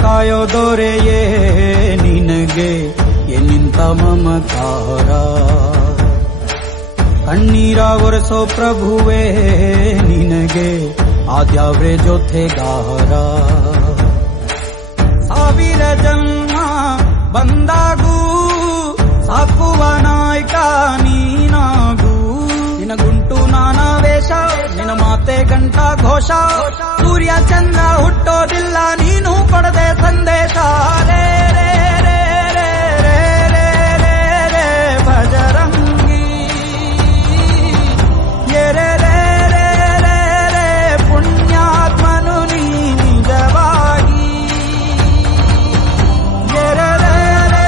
ಕಾಯೋ ದೊರೆಯೇ ನಿನಗೆ ಎನ್ನಿಂತ ಮಮಕಾರ, ಕಣ್ಣೀರ ಒರೆಸೋ ಪ್ರಭುವೇ ನಿನಗೆ ಆದ್ಯಾವ್ರೆ ಜೊತೆಗಾರ. ಸಾವಿರ ಜನ್ಮ ಬಂದಾಗೂ ಸಾಕುವ ನಾಯಕ ನೀನಾಗೂ, ನಿನಗುಂಟು ನಾನಾ ವೇಷ ನಿನ ಮಾತೆ ಗಂಟ ಘೋಷ, ಸೂರ್ಯ ಚಂದ್ರ ಹುಟ್ಟೋದಿಲ್ಲ ನೀನು ಕೊಡದೆ ಸಂದೇಶ. ರೇ ರೇ ರೇ ರೇ ರೇ ರೇ ರೇ ರೇ ಭಜರಂಗಿ, ರೇ ರೇ ರೇ ರೇ ರೇ ಪುಣ್ಯಾತ್ಮನು ನೀ ನಿಜವಾಗಿ. ರೇ ರೇ ರೇ ರೇ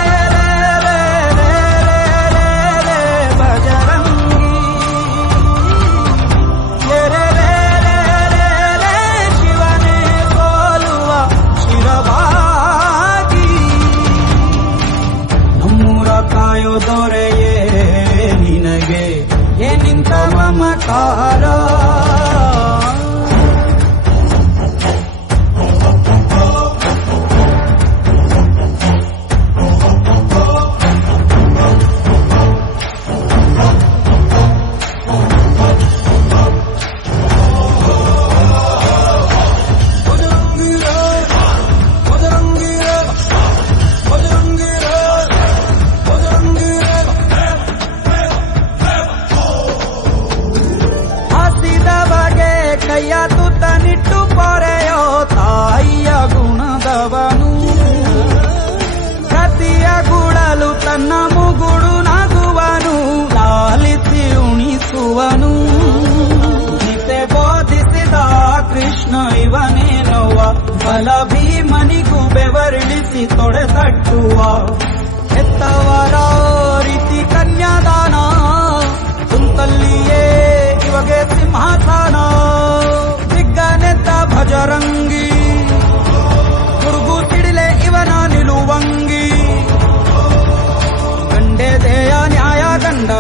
ರೇ ರೇ ರೇ ರೇ ಭಜರಂಗಿ, ರೇ ರೇ ರೇ ರೇ ರೇ ಶಿವನೇ ಸೋಲುವ ಶಿರವಾಗಿ. ನಮ್ಮೂರ ಕಾಯೋ ದೊರೆಯೇ ನಿನಗೆ ಏನಿಂತ ಮಮಕಾರ. ಹಸಿದವಗೆ ಕೈಯ ತುತ್ತನಿಟ್ಟು ಪೊರೆಯೋ ತಾಯಿಯ ಗುಣದವನು, ಕತಿಯ ಗುಳಲು ತನ್ನ ಮುಗುಡು ನಗುವನು, ಲಾಲಿಸಿ ಉಣಿಸುವನು. ಗೀತೆ ಬೋಧಿಸಿದ ಕೃಷ್ಣ ಇವನೇನೋವ, ಬಲ ಭೀಮನಿಗೂ ಬೆವರಿಳಿಸಿ ತೊಡೆ ತಟ್ಟುವ. ಎತ್ತವರ ರೀತಿ ಕನ್ಯಾದಾನ, ಕುಂತಲ್ಲಿಯೇ ಇವಾಗೆ ಸಿಂಹಾಸನ. ದಿಗ್ಗನೆತ್ತ ಭಜರಂಗಿ, ಗುರುಗು ಸಿಡಿಲೆ ಇವನ ನಿಲುವಂಗಿ. ಗಂಡೆದೆಯ ನ್ಯಾಯ ಗಂಡ